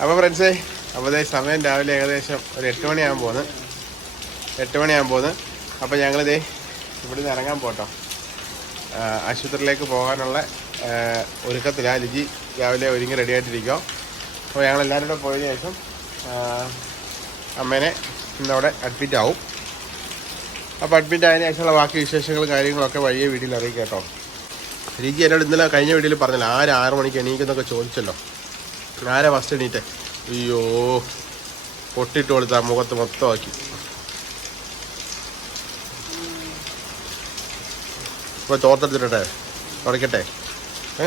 അപ്പോൾ ഫ്രണ്ട്സേ അപ്പോൾ ദേ സമയം രാവിലെ ഏകദേശം ഒരു എട്ട് മണിയാകാൻ പോകുന്നു എട്ട് മണിയാകാൻ പോകുന്നു അപ്പോൾ ഞങ്ങളിതേ ഇവിടെ നിന്ന് ഇറങ്ങാൻ പോട്ടോ. ആശുപത്രിയിലേക്ക് പോകാനുള്ള ഒരുക്കത്തിലാ. ലിജി രാവിലെ ഒരുങ്ങി റെഡി ആയിട്ടിരിക്കുക അപ്പോൾ ഞങ്ങൾ എല്ലാവരും കൂടെ പോയതിനു ശേഷം അമ്മേനെ ഇന്നവിടെ അഡ്മിറ്റ് ആവും. അപ്പോൾ അഡ്മിറ്റ് ആയതിനു ശേഷമുള്ള ബാക്കി വിശേഷങ്ങളും കാര്യങ്ങളൊക്കെ വഴിയെ വീട്ടിൽ അറിയിക്കാം കേട്ടോ. ലിജി എന്നോട് ഇന്നലെ കഴിഞ്ഞ വീട്ടിൽ പറഞ്ഞില്ല ആര് ആറ് മണിക്ക് എണീക്കുന്നൊക്കെ ചോദിച്ചല്ലോ. ആരാ ഫസ്റ്റ് എണീറ്റേ? അയ്യോ പൊട്ടിട്ട് കൊടുത്ത മുഖത്ത് മൊത്തമാക്കി. ഇപ്പോൾ തോർത്തെടുത്തിട്ടെ തുടക്കട്ടെ ഏ?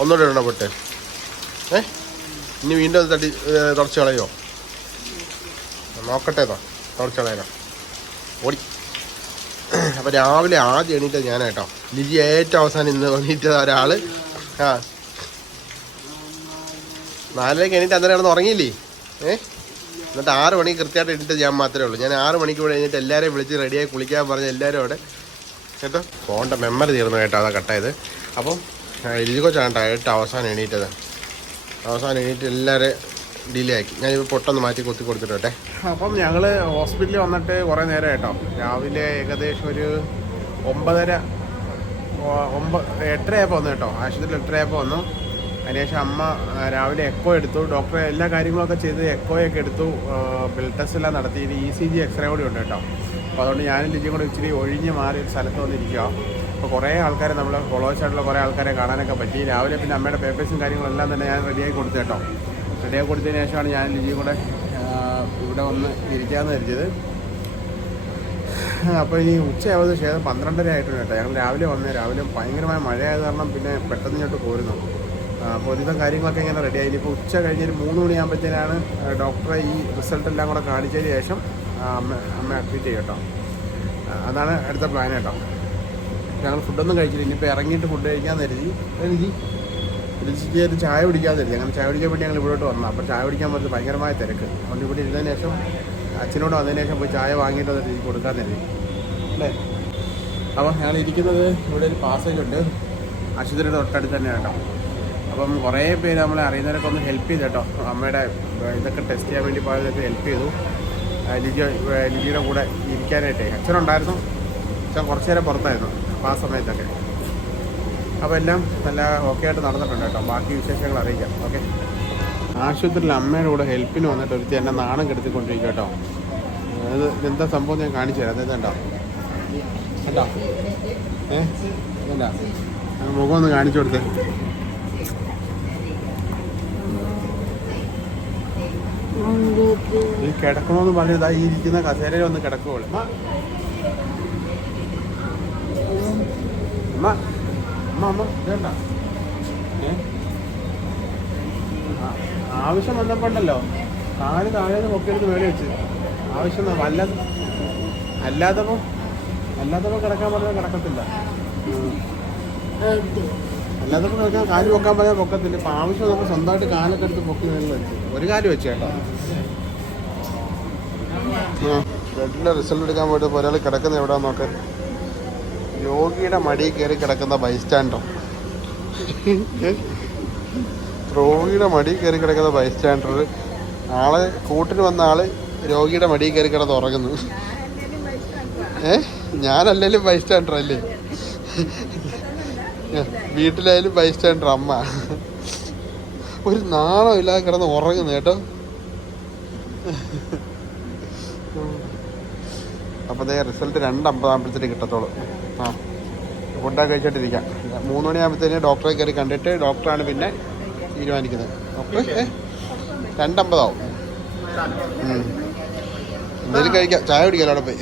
ഒന്നുകൂടെ ഇടണോ പൊട്ട്. ഏ? ഇനി വീണ്ടും തട്ടി തുടച്ച് കളയോ? നോക്കട്ടെ എന്നാ തുടച്ച് കളയാനോ. ഓടി. അപ്പോൾ രാവിലെ ആദ്യം എണീറ്റത് ഞാനാട്ടോ ലിജി ഏറ്റവും അവസാനം ഇന്ന് എണീറ്റത് ഒരാൾ ആ നാലരയ്ക്ക് എണീറ്റ് അന്നേരം കിടന്ന് ഉറങ്ങിയില്ലേ? ഏ? എന്നിട്ട് ആറ് മണിക്ക് കൃത്യമായിട്ട് എണീറ്റ് ഞാൻ മാത്രമേ ഉള്ളൂ. ഞാൻ ആറ് മണിക്ക് ഇവിടെ കഴിഞ്ഞിട്ട് എല്ലാവരെയും വിളിച്ച് റെഡിയായി കുളിക്കാൻ പറഞ്ഞ് എല്ലാവരും അവിടെ. കേട്ടോ? ഫോണിന്റെ മെമ്മറി തീർന്നു കേട്ടോ അതാ കട്ടായത് അപ്പം രുചികൊച്ചാണ് കേട്ടോ അവസാനം എണീറ്റത്. അവസാനം എണീറ്റ് എല്ലാവരും ഡിലേ ആക്കി. ഞാനിപ്പോൾ പൊട്ടൊന്ന് മാറ്റി കുത്തി കൊടുത്തിട്ടെ അപ്പം ഞങ്ങൾ ഹോസ്പിറ്റലിൽ വന്നിട്ട് കുറേ നേരം കേട്ടോ രാവിലെ ഏകദേശം ഒരു ഒമ്പതര ഒമ്പത് ഒമ്പ എട്ടരയായപ്പോൾ വന്നു കേട്ടോ. ആശുപത്രിയിൽ എട്ടരയായപ്പോൾ വന്നു. അതിനുശേഷം അമ്മ രാവിലെ എക്കോ എടുത്തു. ഡോക്ടർ എല്ലാ കാര്യങ്ങളൊക്കെ ചെയ്ത് എക്കോയൊക്കെ എടുത്തു. ബ്ലഡ് ടെസ്റ്റ് എല്ലാം നടത്തി. ഇനി ഇ സി ജി എക്സ്റേ കൂടി ഉണ്ട് കേട്ടോ. അപ്പോൾ അതുകൊണ്ട് ഞാനും ലിജിയും കൂടെ ഇച്ചിരി ഒഴിഞ്ഞ് മാറി ഒരു സ്ഥലത്ത് വന്നിരിക്കുക അപ്പോൾ കുറേ ആൾക്കാരെ നമ്മൾ ഫോളോവേഴ്സായിട്ടുള്ള കുറേ ആൾക്കാരെ കാണാനൊക്കെ പറ്റി. രാവിലെ പിന്നെ അമ്മയുടെ പേപ്പേഴ്സും കാര്യങ്ങളെല്ലാം തന്നെ ഞാൻ റെഡിയായി കൊടുത്തു കേട്ടോ. റെഡിയാക്കി കൊടുത്തതിന് ശേഷമാണ് ഞാൻ ലിജിയും കൂടെ ഇവിടെ വന്ന് ഇരിക്കാമെന്ന് കരുതിയത്. അപ്പോൾ ഇനി ഉച്ചയാவது ശേഷം പന്ത്രണ്ടര ആയിട്ടുണ്ട് കേട്ടോ. ഞങ്ങൾ രാവിലെ വന്നേ രാവിലെ ഭയങ്കരമായ മഴയായത് കാരണം പിന്നെ പെട്ടെന്ന് ഇങ്ങോട്ട് പോരുന്നു. അപ്പോൾ ഒരുവിധം കാര്യങ്ങളൊക്കെ ഇങ്ങനെ റെഡിയായി ഇനിയിപ്പോൾ ഉച്ച കഴിഞ്ഞ് ഒരു മൂന്ന് മണിയാകുമ്പോഴത്തേനാണ് ഡോക്ടറെ ഈ റിസൾട്ട് എല്ലാം കൂടെ കാണിച്ചതിന് ശേഷം അമ്മ അമ്മ അഡ്മിറ്റ് ചെയ്യും കേട്ടോ. അതാണ് അടുത്ത പ്ലാൻ കേട്ടോ. ഞങ്ങൾ ഫുഡൊന്നും കഴിച്ചില്ല. ഇനിയിപ്പോൾ ഇറങ്ങിയിട്ട് ഫുഡ് കഴിക്കാൻ കരുതി. എനിക്ക് രുചിക്ക് ഒരു ചായ പിടിക്കാൻ കരുതി. അങ്ങനെ ചായ കുടിക്കാൻ വേണ്ടി ഞങ്ങൾ ഇവിടോട്ട് വന്നു. അപ്പോൾ ചായ കുടിക്കാൻ പറ്റുന്ന ഭയങ്കരമായ തിരക്ക്. അതുകൊണ്ട് ഇവിടെ ഇരുന്നതിന് ശേഷം അച്ഛനോട് വന്നതിന് ശേഷം പോയി ചായ വാങ്ങിയിട്ട് വന്നിട്ട് എനിക്ക് കൊടുക്കാൻ കരുതി. അല്ലേ? അപ്പോൾ ഞങ്ങൾ ഇരിക്കുന്നത് ഇവിടെ ഒരു പാസേജ് ഉണ്ട്. ആശുപത്രിയുടെ തൊട്ടടുത്ത് തന്നെയാണ് കേട്ടോ. അപ്പം കുറേ പേര് നമ്മളെ അറിയുന്നവരൊക്കെ ഒന്ന് ഹെൽപ്പ് ചെയ്തു കേട്ടോ. അമ്മയുടെ ഇതൊക്കെ ടെസ്റ്റ് ചെയ്യാൻ വേണ്ടി പോയതൊക്കെ ഹെൽപ്പ് ചെയ്തു. ലിജിയോ ലിജിയുടെ കൂടെ ഇരിക്കാനായിട്ടേ. അച്ഛനുണ്ടായിരുന്നു അച്ഛൻ കുറച്ച് നേരം പുറത്തായിരുന്നു. അപ്പോൾ ആ സമയത്തൊക്കെ. അപ്പോൾ എല്ലാം നല്ല ഓക്കെ ആയിട്ട് നടന്നിട്ടുണ്ട് കേട്ടോ. ബാക്കി വിശേഷങ്ങൾ അറിയിക്കാം. ഓക്കെ ആശുപത്രിയിൽ അമ്മയുടെ കൂടെ ഹെൽപ്പിന് വന്നിട്ട് ഒരുത്തി എന്നെ നാണം കെടുത്തിക്കൊണ്ടിരിക്കും കേട്ടോ. അത് എന്താ സംഭവം ഞാൻ കാണിച്ചു തരാം. അതായത് കണ്ടോ? കണ്ടോ? ഏ മുഖം ഒന്ന് കാണിച്ചു കൊടുത്തേ. ഈ കിടക്കണമെന്ന് പറഞ്ഞതാ ഈ ഇരിക്കുന്ന കസേരയിൽ ഒന്ന് കിടക്കുള്ളൂ അമ്മ അമ്മ അമ്മ വേണ്ട ആവശ്യം വന്നപ്പോണ്ടല്ലോ. കാൽ താഴെ പൊക്കെടുത്ത് മേലെ വെച്ച്. ആവശ്യം അല്ല അല്ലാതെ അല്ലാത്തപ്പോ അല്ലാത്തപ്പോ കിടക്കാൻ പറഞ്ഞാൽ കിടക്കത്തില്ല. ഉം. അല്ലാത്തപ്പോ കിടക്കാൻ കാൽ പൊക്കാൻ പറയാൻ പൊക്കത്തില്ല. ഇപ്പൊ ആവശ്യം നമുക്ക് സ്വന്തമായിട്ട് കാലൊക്കെ എടുത്ത് പൊക്കി നിന്ന് ഒരു കാൽ വെച്ചേട്ടോ ബ്ലഡിന്റെ റിസൾട്ട് എടുക്കാൻ പോയിട്ട് ഒരാൾ കിടക്കുന്ന എവിടാ നോക്കാൻ രോഗിയുടെ മടിയിൽ കയറി കിടക്കുന്ന ബൈസ്റ്റാൻഡോ രോഗിയുടെ മടിയിൽ കയറി കിടക്കുന്ന ബൈസ്റ്റാൻഡർ ആളെ കൂട്ടിന് വന്ന ആൾ രോഗിയുടെ മടിയിൽ കയറി കിടന്ന് ഉറങ്ങുന്നു. ഏ? ഞാനല്ലേലും ബൈസ്റ്റാൻഡർ അല്ലേ? വീട്ടിലായാലും ബൈസ്റ്റാൻഡർ അമ്മ. ഒരു നാണം ഇല്ലാതെ കിടന്ന് ഉറങ്ങുന്നു കേട്ടോ. അപ്പോൾ അതേ റിസൾട്ട് രണ്ട് കിട്ടത്തുള്ളൂ ആ ഫുഡൊക്കെ കഴിച്ചിട്ടിരിക്കാം മൂന്ന് മണിയാകുമ്പോഴത്തേന് ഡോക്ടറെ കയറി കണ്ടിട്ട് ഡോക്ടറാണ് പിന്നെ തീരുമാനിക്കുന്നത്. ഏ രണ്ടമ്പതാവും. എന്തെങ്കിലും കഴിക്കാം. ചായ കുടിക്കാലോ അവിടെ പോയി.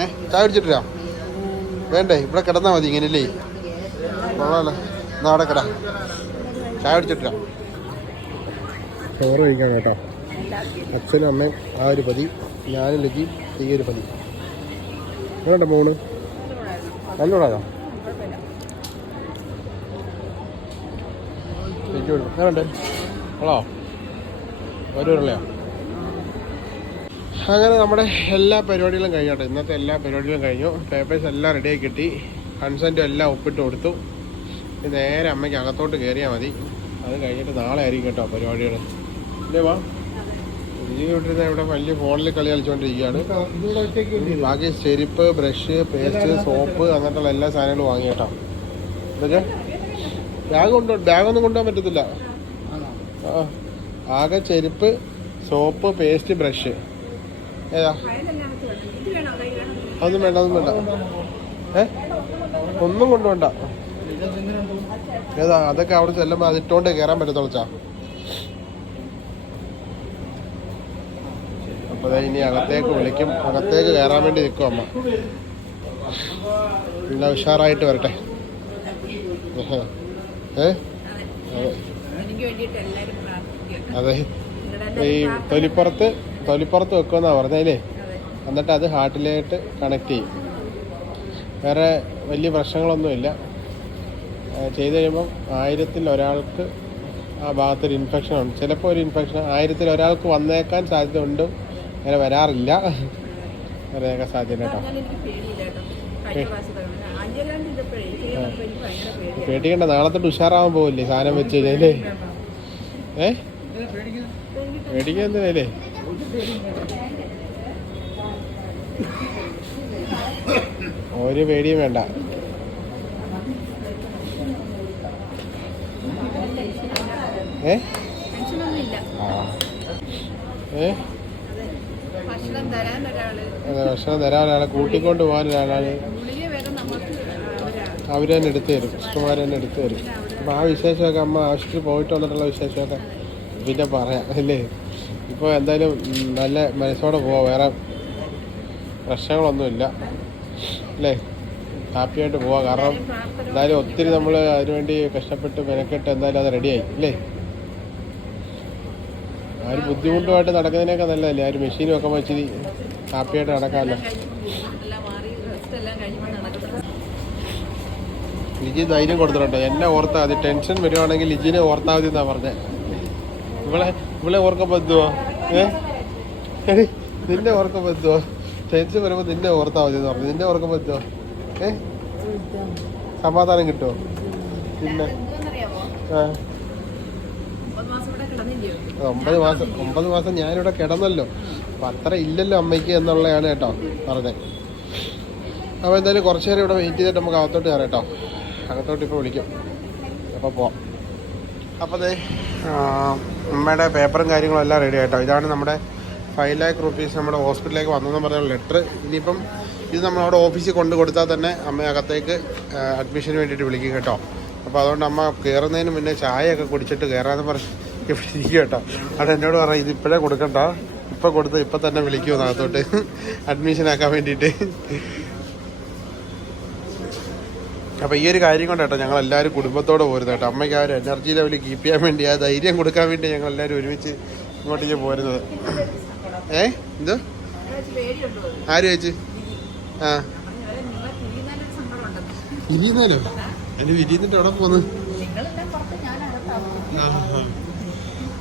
ഏ ചായ കുടിച്ചിട്ടില്ല? വേണ്ടേ? ഇവിടെ കിടന്നാൽ മതി ഇങ്ങനെയല്ലേ കൊള്ളാമല്ലോ എന്നാ അവിടെ കിടാ. ചായ അടിച്ചിട്ടില്ല ചോറ് കഴിക്കാൻ കേട്ടോ. അച്ഛനും അമ്മയും ആ ഒരു പതി ഞാനും ലജി ഈ ഒരു പതി. എങ്ങനെയുണ്ട് മോണ് നല്ലോണോ എങ്ങനെയുണ്ട് ഹലോ ഒരു ഉരുളയോ. അങ്ങനെ നമ്മുടെ എല്ലാ പരിപാടികളും കഴിഞ്ഞോട്ടെ ഇന്നത്തെ എല്ലാ പരിപാടികളും കഴിഞ്ഞു. പേപ്പേഴ്സ് എല്ലാം റെഡിയായി കിട്ടി. കൺസെന്റും എല്ലാം ഒപ്പിട്ട് കൊടുത്തു. നേരെ അമ്മയ്ക്ക് അകത്തോട്ട് കയറിയാൽ മതി. അത് കഴിഞ്ഞിട്ട് നാളെ ആയിരിക്കും കേട്ടോ പരിപാടികൾ അല്ലേ വാ? ലിജി വിട്ടിരുന്ന ഇവിടെ വലിയ ഫോണിൽ കളി കളിച്ചുകൊണ്ടിരിക്കുകയാണ് ബാക്കി ചെരുപ്പ് ബ്രഷ് പേസ്റ്റ് സോപ്പ് അങ്ങനത്തെ എല്ലാ സാധനങ്ങളും വാങ്ങി കേട്ടോ. എന്താ ബാഗ് കൊണ്ടു ബാഗൊന്നും കൊണ്ടുപോകാൻ പറ്റത്തില്ല. ആ ആകെ ചെരുപ്പ് സോപ്പ് പേസ്റ്റ് ബ്രഷ്. ഏതാ? അതൊന്നും വേണ്ട അതൊന്നും വേണ്ട. ഏ? ഒന്നും കൊണ്ടുപോണ്ട ഏതാ അതൊക്കെ അവിടെ ചെല്ലുമ്പോൾ അത് ഇട്ടുകൊണ്ട് കയറാൻ പറ്റത്തുള്ളൂ ചാ. അപ്പൊ ദേ ഇനി അകത്തേക്ക് വിളിക്കും. അകത്തേക്ക് കയറാൻ വേണ്ടി നിൽക്കും അമ്മ. പിന്നെ ഉഷാറായിട്ട് വരട്ടെ. ഏ? അതെ. ഈ തൊലിപ്പുറത്ത് തൊലിപ്പുറത്ത് വെക്കുമെന്നാ പറഞ്ഞേ എന്നിട്ട് അത് ഹാർട്ടിലേക്ക് കണക്ട് ചെയ്യും. വേറെ വലിയ പ്രശ്നങ്ങളൊന്നുമില്ല. ചെയ്ത് കഴിയുമ്പം ആയിരത്തിൽ ഒരാൾക്ക് ആ ഭാഗത്തൊരു ഇൻഫെക്ഷൻ ഉണ്ട്. ചിലപ്പോൾ ഒരു ഇൻഫെക്ഷൻ ആയിരത്തിൽ ഒരാൾക്ക് വന്നേക്കാൻ സാധ്യത ഉണ്ട് അങ്ങനെ വരാറില്ല. വരാനൊക്കെ സാധ്യത കേട്ടോ. പേടിക്കണ്ട. നാളെ തൊട്ട് ഉഷാറാവാൻ പോവില്ലേ സാധനം വെച്ച് കഴിഞ്ഞാലേ? ഏ? പേടിക്കേ എന്തിനല്ലേ ഒരു പേടിയും വേണ്ട. ഏ? ഏ? ഭക്ഷണം തരാൻ ഒരാൾ. കൂട്ടിക്കൊണ്ട് പോകാൻ ഒരാളാണ്. അവർ തന്നെ എടുത്തു തരും സിസ്റ്റർമാർ തന്നെ എടുത്തു തരും. അപ്പോൾ ആ വിശേഷമൊക്കെ അമ്മ ആശുപത്രി പോയിട്ട് വന്നിട്ടുള്ള വിശേഷമൊക്കെ പിന്നെ പറയാം അല്ലേ? ഇപ്പോൾ എന്തായാലും നല്ല മനസ്സോടെ പോവാം വേറെ പ്രശ്നങ്ങളൊന്നുമില്ല അല്ലേ? ഹാപ്പിയായിട്ട് പോവാം കാരണം എന്തായാലും ഒത്തിരി നമ്മൾ അതിനുവേണ്ടി കഷ്ടപ്പെട്ട് മെനക്കെട്ട് എന്തായാലും അത് റെഡിയായി അല്ലേ? ആ ഒരു ബുദ്ധിമുട്ടുമായിട്ട് നടക്കുന്നതിനൊക്കെ നല്ലതല്ലേ? ആ ഒരു മെഷീനും ഒക്കെ വെച്ച് ഹാപ്പിയായിട്ട് നടക്കാമല്ലോ. ലിജി ധൈര്യം കൊടുത്തിട്ടുണ്ട്. എന്നെ ഓർത്താൽ മതി. ടെൻഷൻ വരുവാണെങ്കിൽ ലിജിനെ ഓർത്താ മതി എന്നാ പറഞ്ഞേ. ഇവളെ ഇവളെ ഓർക്കുമ്പോൾ എന്തുവാ? ഏ? നിന്നെ ഓർക്കുമ്പോൾ എന്തുവാ? ടെൻഷൻ വരുമ്പോൾ നിന്നെ ഓർത്താ മതി എന്ന് പറഞ്ഞു. നിന്നെ ഓർക്കുമ്പോൾ എന്തുവാ? ഏ? സമാധാനം കിട്ടുമോ പിന്നെ? ആ. ഒമ്പത് മാസം ഒമ്പത് മാസം ഞാനിവിടെ കിടന്നല്ലോ. അപ്പം അത്ര ഇല്ലല്ലോ അമ്മയ്ക്ക് എന്നുള്ളതാണ് കേട്ടോ പറഞ്ഞത്. അപ്പോൾ എന്തായാലും കുറച്ച് നേരം ഇവിടെ വെയിറ്റ് ചെയ്തിട്ട് നമുക്ക് അകത്തോട്ട് കയറാം കേട്ടോ. അകത്തോട്ട് ഇപ്പോൾ വിളിക്കും. അപ്പോൾ പോവാം. അപ്പോൾ അതെ അമ്മയുടെ പേപ്പറും കാര്യങ്ങളും എല്ലാം റെഡി ആയിട്ടോ. ഇതാണ് നമ്മുടെ ഫൈവ് ലാക്ക് റുപ്പീസ് നമ്മുടെ ഹോസ്പിറ്റലിലേക്ക് വന്നതെന്ന് പറഞ്ഞ ലെറ്റർ ഇനിയിപ്പം ഇത് നമ്മളവിടെ ഓഫീസിൽ കൊണ്ട് കൊടുത്താൽ തന്നെ അമ്മ അകത്തേക്ക് അഡ്മിഷന് വേണ്ടിയിട്ട് വിളിക്കും കേട്ടോ. അപ്പോൾ അതുകൊണ്ട് അമ്മ കയറുന്നതിന് മുന്നേ ചായയൊക്കെ കുടിച്ചിട്ട് കയറാമെന്ന് പറഞ്ഞ് ഇവിടെ ഇരിക്കും കേട്ടോ അവിടെ എന്നോട് പറയാം ഇത് ഇപ്പോഴേ കൊടുക്കണ്ട. ഇപ്പം കൊടുത്ത് ഇപ്പം തന്നെ വിളിക്കുമോ അകത്തോട്ട് അഡ്മിഷൻ ആക്കാൻ വേണ്ടിയിട്ട്. അപ്പോൾ ഈ ഒരു കാര്യം കൊണ്ട് കേട്ടോ ഞങ്ങൾ എല്ലാവരും കുടുംബത്തോടെ പോരുന്നത് കേട്ടോ. അമ്മയ്ക്ക് ആ ഒരു എനർജി ലെവൽ കീപ്പ് ചെയ്യാൻ വേണ്ടി ആ ധൈര്യം കൊടുക്കാൻ വേണ്ടി ഞങ്ങൾ എല്ലാവരും ഒരുമിച്ച് ഇങ്ങോട്ടേക്ക് പോരുന്നത്. ഏ? എന്തോ? ആര് ചോദിച്ചു? ആ. നിങ്ങൾ എന്നെ വിരിയുന്നിട്ട് എവിടെ പോന്ന്?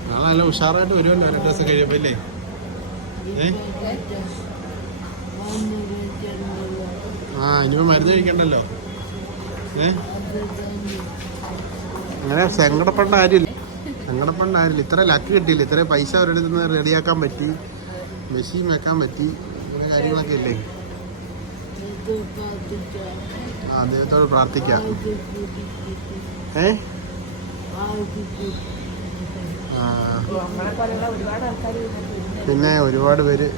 നാളെ നല്ല ഉഷാറായിട്ട് വരുമല്ലോ രണ്ടു ദിവസം കഴിയുമ്പോ അല്ലേ? ആ ഇനിയിപ്പോ മരുന്ന് കഴിക്കണ്ടല്ലോ. ഏ? അങ്ങനെ സങ്കടപ്പെടേണ്ട കാര്യമില്ല. സങ്കടപ്പെടേണ്ട കാര്യമില്ല. ഇത്ര ലക്ക് കിട്ടിയില്ല? ഇത്ര പൈസ അവരുടെ നിന്ന് റെഡിയാക്കാൻ പറ്റി മെഷീൻ വെക്കാൻ പറ്റി അങ്ങനെ കാര്യങ്ങളൊക്കെ ഇല്ലേ? ദൈവത്തോട് പ്രാർത്ഥിക്കാം. ഏ? പിന്നെ ഒരുപാട് പേര്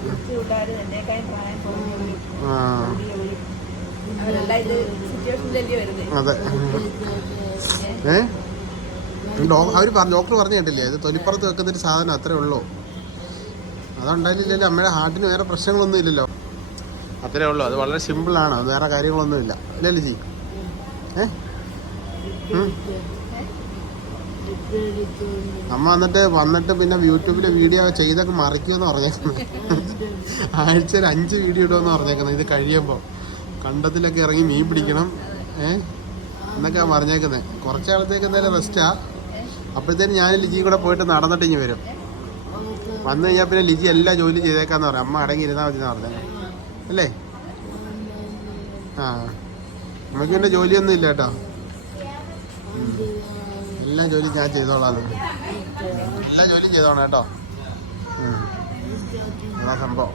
അതെ. ഏ? അവർ പറഞ്ഞു ഡോക്ടർ പറഞ്ഞു കേട്ടില്ലേ? ഇത് തൊലിപ്പുറത്ത് വെക്കുന്നൊരു സാധനം അത്രേ ഉള്ളൂ. അതുണ്ടായില്ലല്ലോ. അമ്മയുടെ ഹാർട്ടിന് വേറെ പ്രശ്നങ്ങളൊന്നും ഇല്ലല്ലോ. അത്രേ ഉള്ളൂ. അത് വളരെ സിമ്പിളാണ് അത് വേറെ കാര്യങ്ങളൊന്നുമില്ല. അല്ലേ ലിജി? ഏ? അമ്മ വന്നിട്ട് വന്നിട്ട് പിന്നെ യൂട്യൂബിൽ വീഡിയോ ചെയ്തൊക്കെ മറിക്കുമെന്ന് പറഞ്ഞേക്കുന്നത്. ആഴ്ചയിൽ അഞ്ച് വീഡിയോ ഇടുമെന്ന് പറഞ്ഞേക്കുന്നത്. ഇത് കഴിയുമ്പോൾ കണ്ടത്തിലൊക്കെ ഇറങ്ങി മീൻ പിടിക്കണം. ഏ? എന്നൊക്കെയാ പറഞ്ഞേക്കുന്നത്. കുറച്ച് കാലത്തേക്ക് എന്തായാലും റെസ്റ്റാ അപ്പോഴത്തേനും ഞാൻ ലിജി കൂടെ പോയിട്ട് നടന്നിട്ട് ഇനി വരും. വന്നു കഴിഞ്ഞാൽ പിന്നെ ലിജി എല്ലാ ജോലിയും ചെയ്തേക്കാന്ന് പറയാം. അമ്മ അടങ്ങി ഇരുന്നാൽ മതി എന്ന് പറഞ്ഞേ. അല്ലേ? ആ. നമുക്ക് പിന്നെ ജോലിയൊന്നും ഇല്ല കേട്ടോ. എല്ലാ ജോലിയും ഞാൻ ചെയ്തോളാം എല്ലാ ജോലിയും ചെയ്തോണം കേട്ടോ. അതാ സംഭവം.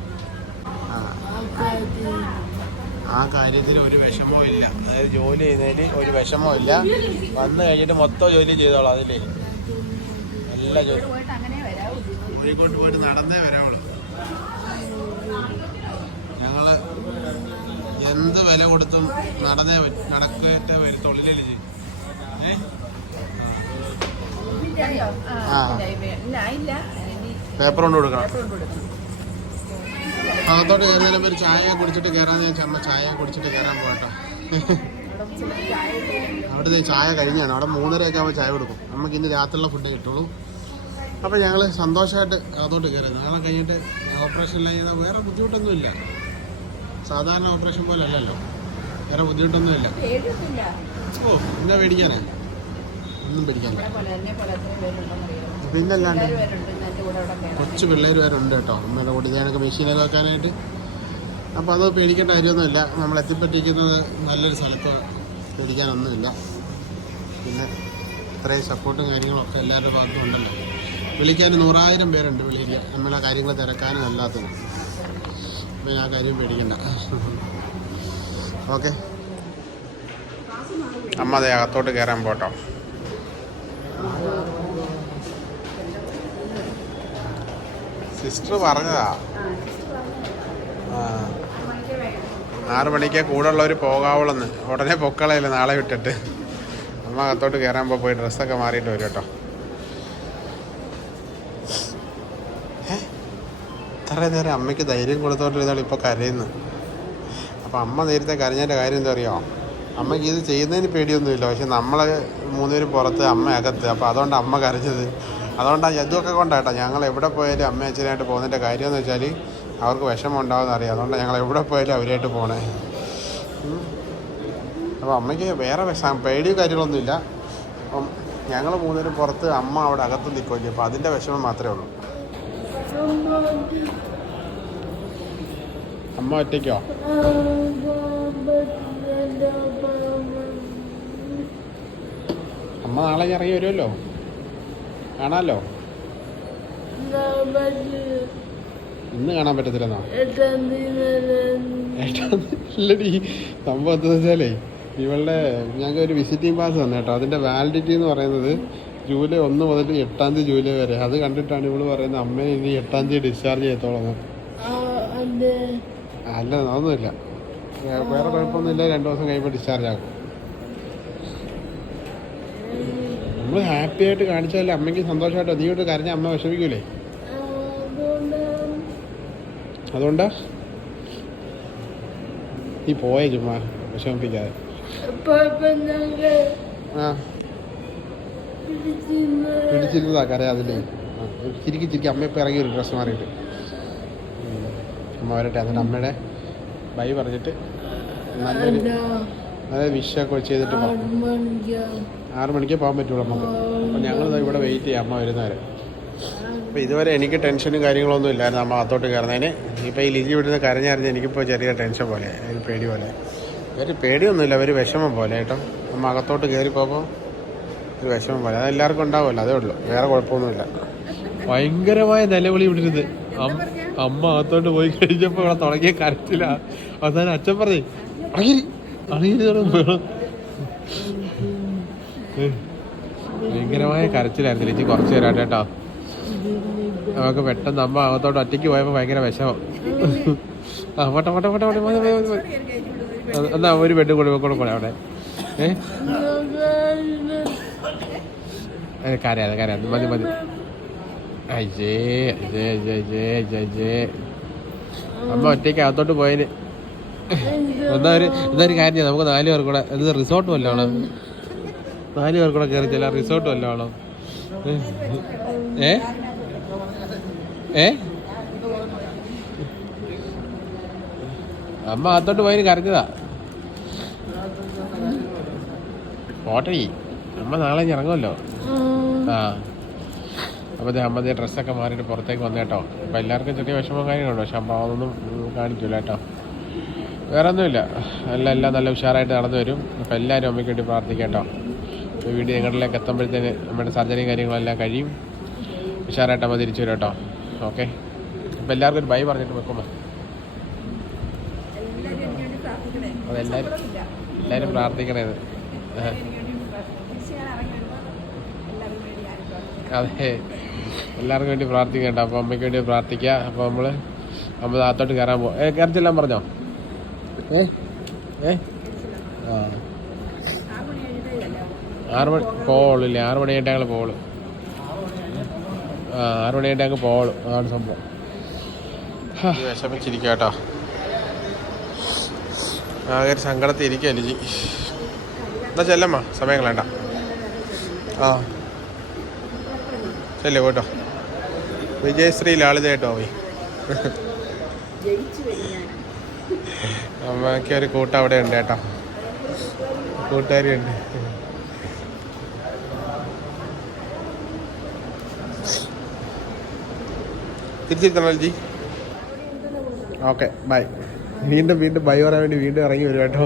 ആ. കാര്യത്തിൽ ഒരു വിഷമവും ഇല്ല. അതായത് ജോലി ചെയ്യുന്നതിൽ ഒരു വിഷമവും ഇല്ല. വന്നു കഴിഞ്ഞിട്ട് മൊത്തം ജോലി ചെയ്തോളാം അതിലേ. എല്ലാ ജോലി. കോഴിക്കോട്ട് പോയിട്ട് നടന്നേ വരാവുള്ളൂ. എന്ത് വില കൊടുത്തും നടന്നേ നടക്കേറ്റ ആ. ഇല്ല. ഇനി പേപ്പർ കൊണ്ട് കൊടുക്കണം. അകത്തോട്ട് കയറുന്നതിന് ഒരു ചായ കുടിച്ചിട്ട് കയറാന്ന് ഞാൻ ചമ്മ ചായ കുടിച്ചിട്ട് കയറാൻ പോകട്ടെ അവിടെ ചായ അവിടുത്തെ ചായ കഴിഞ്ഞാണ്. അവിടെ മൂന്നരയൊക്കെ ആകുമ്പോൾ ചായ കൊടുക്കും. നമുക്ക് ഇന്ന് രാത്രിയുള്ള ഫുഡേ കിട്ടുള്ളൂ. അപ്പോൾ ഞങ്ങൾ സന്തോഷമായിട്ട് അകത്തോട്ട് കയറി നാളെ കഴിഞ്ഞിട്ട് ഓപ്പറേഷൻ ചെയ്താൽ വേറെ ബുദ്ധിമുട്ടൊന്നുമില്ല. സാധാരണ ഓപ്പറേഷൻ പോലെ അല്ലല്ലോ. വേറെ ബുദ്ധിമുട്ടൊന്നുമില്ല. ഓ എന്താ പേടിക്കാനേ? ഒന്നും പേടിക്കാനില്ല? പിന്നല്ലാണ്ട്. കുറച്ച് പിള്ളേർ വരെ ഉണ്ട് കേട്ടോ. അമ്മയുടെ കൂടെ മെഷീനൊക്കെ വെക്കാനായിട്ട്. അപ്പോൾ അത് പേടിക്കേണ്ട കാര്യമൊന്നുമില്ല. നമ്മൾ എത്തിപ്പറ്റിക്കുന്നത് നല്ലൊരു സ്ഥലത്താണ് പേടിക്കാനൊന്നുമില്ല. പിന്നെ ഇത്രയും സപ്പോർട്ടും കാര്യങ്ങളൊക്കെ എല്ലാവരുടെ ഭാഗത്തും ഉണ്ടല്ലോ. വിളിക്കാൻ നൂറായിരം പേരുണ്ട് വിളിക്കുക നമ്മളെ കാര്യങ്ങൾ തിരക്കാനും അല്ലാത്തതും. അപ്പോൾ ആ കാര്യം പേടിക്കണ്ട. ഓക്കെ. അമ്മ അതെ അകത്തോട്ട് കയറാൻ പോട്ടോ. സിസ്റ്റർ പറഞ്ഞതാ. ആറ് മണിക്ക് കൂടെ ഉള്ളവർ പോകാവുള്ളെന്ന്. ഉടനെ പൊക്കളയില്ല നാളെ വിട്ടിട്ട്. അമ്മ അകത്തോട്ട് കയറാൻ പോയി ഡ്രസ്സൊക്കെ മാറിയിട്ട് വരും കേട്ടോ. ഇത്രയും നേരം അമ്മയ്ക്ക് ധൈര്യം കൊടുത്തോണ്ടിരുന്നാൾ ഇപ്പോൾ കരയുന്നത് അപ്പം അമ്മ നേരത്തെ കരഞ്ഞതിന്റെ കാര്യം എന്താ അറിയോ അമ്മയ്ക്ക് ഇത് ചെയ്യുന്നതിന് പേടിയൊന്നുമില്ല. പക്ഷെ നമ്മളെ മൂന്നുപേരും പുറത്ത് അമ്മ അകത്ത് അപ്പോൾ അതുകൊണ്ട് അമ്മ കരഞ്ഞത്. അതുകൊണ്ടാണ് ഇതൊക്കെ കൊണ്ടാട്ടോ. ഞങ്ങൾ എവിടെ പോയാലും അമ്മ അച്ഛനായിട്ട് പോകുന്നതിന്റെ കാര്യമെന്ന് വെച്ചാൽ അവർക്ക് വിഷമം ഉണ്ടാവുമെന്ന് അറിയാം. അതുകൊണ്ട് ഞങ്ങൾ എവിടെ പോയാലും അവരായിട്ട് പോണേ. അപ്പോൾ അമ്മയ്ക്ക് വേറെ വിഷമം പേടിയോ കാര്യങ്ങളൊന്നുമില്ല. അപ്പം ഞങ്ങൾ മൂന്നുപേരും പുറത്ത് അമ്മ അവിടെ അകത്ത് നിൽക്കുകയും അപ്പോൾ അതിന്റെ വിഷമം മാത്രമേ ഉള്ളൂ. അമ്മ ഒറ്റയ്ക്കോ? അമ്മ നാളെ ഇറങ്ങി വരുമല്ലോ? കാണാമല്ലോ? ഇന്ന് കാണാൻ പറ്റത്തില്ലെന്നോ? ഇല്ലടി സംഭവം എന്താ വെച്ചാലേ ഇവളുടെ ഞങ്ങൾക്ക് ഒരു വിസിറ്റിംഗ് പാസ് തന്നെ കേട്ടോ. അതിന്റെ വാലിഡിറ്റി എന്ന് പറയുന്നത് ജൂലൈ ഒന്ന് മുതൽ എട്ടാം തീയതി ജൂലൈ വരെ. അത് കണ്ടിട്ടാണ് ഇവൾ പറയുന്നത് അമ്മ ഇനി എട്ടാം തീയതി ഡിസ്ചാർജ് ചെയ്തോളാം അല്ല അതൊന്നുമില്ല. വേറെ കുഴപ്പമൊന്നുമില്ല. രണ്ടു ദിവസം കഴിയുമ്പോൾ ഡിസ്ചാർജ് ആകും. നമ്മൾ ഹാപ്പി ആയിട്ട് കാണിച്ചാലേ അമ്മയ്ക്ക് സന്തോഷമായിട്ടോ നീ വിട്ട് കരഞ്ഞ അമ്മ വിഷമിക്കൂലേ? അതുകൊണ്ടാ. നീ പോയ ചുമ്മാ. വിഷമിപ്പിക്കാതെ. ആ. പിടിച്ചിരുന്നതാ കരയാതില്ലേ ചിരിക്കി ചിരിക്കി അമ്മ ഇപ്പം ഇറങ്ങി ഒരു ഡ്രസ്സ് മാറിയിട്ട്. അമ്മ വരട്ടെ. എന്നിട്ട് അമ്മയുടെ ബൈ പറഞ്ഞിട്ട് നല്ലൊരു നല്ല വിഷയൊക്കെ ചെയ്തിട്ട് ആറു മണിക്കേ. പോകാൻ പറ്റുള്ളൂ നമുക്ക്. അപ്പം ഞങ്ങൾ ഇവിടെ വെയിറ്റ് ചെയ്യാം അമ്മ വരുന്നവരെ. അപ്പോൾ ഇതുവരെ എനിക്ക് ടെൻഷനും കാര്യങ്ങളൊന്നും ഇല്ലായിരുന്നു അമ്മ അകത്തോട്ട് കയറുന്നതിന്. ഇപ്പോൾ ഈ ലിജി വിടുന്ന കരഞ്ഞറിഞ്ഞ് എനിക്കിപ്പോൾ ചെറിയ ടെൻഷൻ പോലെ ഒരു പേടി പോലെ. ഒരു പേടിയൊന്നുമില്ല ഒരു വിഷമം പോലെ കേട്ടോ. അമ്മ അകത്തോട്ട് കയറി പോകുമ്പോൾ ഒരു വിഷമം പോലെ. അത് എല്ലാവർക്കും ഉണ്ടാവുമല്ലോ അതേ ഉള്ളൂ. വേറെ കുഴപ്പമൊന്നുമില്ല. ഭയങ്കരമായ നിലവിളി വിടരുത് അമ്മ അകത്തോട്ട് പോയി കഴിഞ്ഞപ്പോൾ ഇവിടെ തുടങ്ങിയ കരച്ചില്ല അവസാനം അച്ഛൻ പറഞ്ഞേ ഭയങ്കരമായ കരച്ചിലായിരുന്നു. ചേച്ചി കുറച്ച് തരാട്ടെ കേട്ടോ. നമുക്ക് പെട്ടെന്ന് അമ്മ അകത്തോട്ട് ഒറ്റയ്ക്ക് പോയപ്പോൾ ഭയങ്കര വിഷമം. ആ പോട്ടെ പോട്ടെ പോട്ടെ പോട്ടെ എന്നാ ഒരു ബെഡ് കൂടെ കൂടെ അവിടെ. ഏ ഏ, കരയാതെ കരയാതെ. മതി മതി. അയ്യേ അയ്യേ അയ്യേ അയ്യേ അയ്യേ അമ്മ ഒറ്റയ്ക്ക് അകത്തോട്ട് പോയതിന് എന്നാ ഒരു എന്നാ ഒരു കാര്യം നമുക്ക് നാല് പേർ കൂടെ ഇത് റിസോർട്ട് വല്ലതാണോ നാലു പേർ കൂടെ കയറി ചെല്ലാം. റിസോർട്ട് വല്ലതാണോ ഏ? ഏ? അമ്മ അകത്തോട്ട് പോയതിന് കരഞ്ഞതാ. പോട്ടേ അമ്മ നാളെ ഇറങ്ങുമല്ലോ. ആ. അപ്പോൾ അമ്മ ഡ്രസ്സൊക്കെ മാറിയിട്ട് പുറത്തേക്ക് വന്നു കേട്ടോ അപ്പോൾ എല്ലാവർക്കും ചെറിയ വിഷമം കാര്യങ്ങളുണ്ട്. പക്ഷെ അമ്മ അതൊന്നും കാണിക്കൂല കാണിക്കില്ല കേട്ടോ വേറെ ഒന്നുമില്ല എല്ലാം എല്ലാം നല്ല ഉഷാറായിട്ട് നടന്നു വരും. അപ്പോൾ എല്ലാവരും അമ്മയ്ക്ക് വേണ്ടി പ്രാർത്ഥിക്കാം കേട്ടോ വീട് ഞങ്ങളിലേക്ക് എത്തുമ്പോഴത്തേന് നമ്മുടെ സർജറിയും കാര്യങ്ങളെല്ലാം കഴിയും. ഉഷാറായിട്ട് അമ്മ തിരിച്ചു വരും കേട്ടോ ഓക്കെ. അപ്പോൾ എല്ലാവർക്കും ഒരു ബൈ പറഞ്ഞിട്ട് വെക്കുമ്പോൾ പ്രാർത്ഥിക്കണേ. അതെല്ലാവരും. എല്ലാവരും പ്രാർത്ഥിക്കണേത് എല്ലാവരും എനിക്ക് വേണ്ടി പ്രാർത്ഥിക്കണം. തിരിച്ച് ഞാൻ ഇറങ്ങി വരുമ്പോൾ എല്ലാവരും വേണ്ടി ഞാൻ പ്രാർത്ഥിക്കാം. അതെ. എല്ലാവർക്കും വേണ്ടി പ്രാർത്ഥിക്കേണ്ട അപ്പോൾ അമ്മയ്ക്ക് വേണ്ടി പ്രാർത്ഥിക്കുക അപ്പോൾ നമ്മൾ നമ്മൾ അകത്തോട്ട് കയറാൻ പോകും ഏ കയറത്തില്ല പറഞ്ഞോ? ഏ? ഏ? ആ. ആറ് മണി പോവുള്ളൂ ആറ് മണി കഴിഞ്ഞാൽ ഞങ്ങൾ പോവുള്ളൂ ആ ആറ് മണി കഴിഞ്ഞാൽ ഞങ്ങൾക്ക് പോവുള്ളൂ അതാണ് സംഭവം. വിഷമിച്ചിരിക്കുക കേട്ടോ. ആകെ സങ്കടത്തിൽ ഇരിക്കുക ലിജി. എന്നാ ചെല്ലമ്മ സമയം കളയണ്ട. ആ. ചെല്ലേ കേട്ടോ? വിജയശ്രീ ലാളിത കേട്ടോ പോയി. അമ്മയ്ക്ക് ഒരു കൂട്ടം അവിടെ ഉണ്ട് കേട്ടോ. കൂട്ടുകാരി ഉണ്ട്. തിരിച്ചിരുത്തണോ ജി ഓക്കെ ബൈ. വീണ്ടും വീണ്ടും ബൈ പറയാൻ വേണ്ടി വീണ്ടും ഇറങ്ങി വരും കേട്ടോ.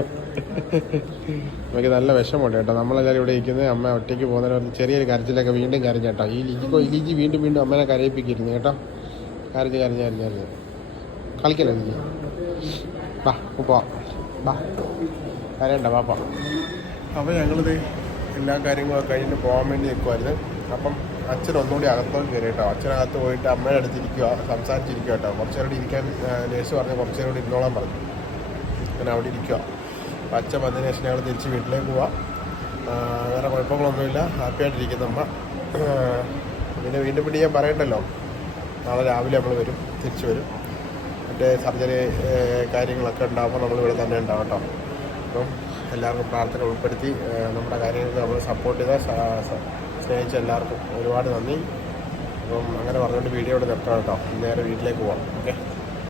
നമുക്ക് നല്ല വിഷമമുണ്ട് കേട്ടോ. നമ്മളെല്ലാവരും ഇവിടെ ഇരിക്കുന്നത് അമ്മ ഒറ്റയ്ക്ക് പോകുന്നതിന് ചെറിയൊരു കരച്ചിലൊക്കെ വീണ്ടും കരഞ്ഞു കേട്ടോ ഈ ലിജിക്കോ ഈ ലിജി വീണ്ടും വീണ്ടും അമ്മനെ കരയിപ്പിക്കുന്നു കേട്ടോ. കരഞ്ഞ് കരഞ്ഞ് കരഞ്ഞ് കരഞ്ഞ്. കളിക്കല്ലോ ലിജി ബാ പോവാം. ബാ കരയണ്ട പാപ്പ അപ്പോൾ ഞങ്ങളിത് എല്ലാ കാര്യങ്ങളും കഴിഞ്ഞ് പോകാൻ വേണ്ടി നിൽക്കുമായിരുന്നു അപ്പം അച്ഛൻ ഒന്നുകൂടി അകത്തോട്ട് കയറി കേട്ടോ. അച്ഛനകത്ത് പോയിട്ട് അമ്മയുടെ അടുത്തിരിക്കുക സംസാരിച്ചിരിക്കുക കേട്ടോ. കുറച്ചേരോട് ഇരിക്കാൻ നേഴ്സ് പറഞ്ഞ് കുറച്ചേരോട് ഇരുന്നോളാൻ പറഞ്ഞു. അങ്ങനെ അവിടെ ഇരിക്കുക. അപ്പം മതിന് ശേഷം ഞങ്ങൾ തിരിച്ച് വീട്ടിലേക്ക് പോവാം. വേറെ കുഴപ്പങ്ങളൊന്നുമില്ല. ഹാപ്പിയായിട്ടിരിക്കുന്ന അമ്മ. പിന്നെ വീണ്ടും പിന്നെ ഞാൻ പറയണ്ടല്ലോ. നാളെ രാവിലെ നമ്മൾ വരും തിരിച്ചു വരും. മറ്റേ സർജറി കാര്യങ്ങളൊക്കെ ഉണ്ടാകുമ്പോൾ നമ്മൾ ഇവിടെ തന്നെ ഉണ്ടാവും കേട്ടോ. അപ്പം എല്ലാവർക്കും പ്രാർത്ഥന ഉൾപ്പെടുത്തി നമ്മുടെ കാര്യങ്ങൾക്ക് നമ്മൾ സപ്പോർട്ട് ചെയ്ത സ്നേഹിച്ച എല്ലാവർക്കും ഒരുപാട് നന്ദി. അപ്പം അങ്ങനെ പറഞ്ഞുകൊണ്ട് വീഡിയോ ഇവിടെ നിർത്താം കേട്ടോ. നേരെ വീട്ടിലേക്ക് പോവാം. ഓക്കെ.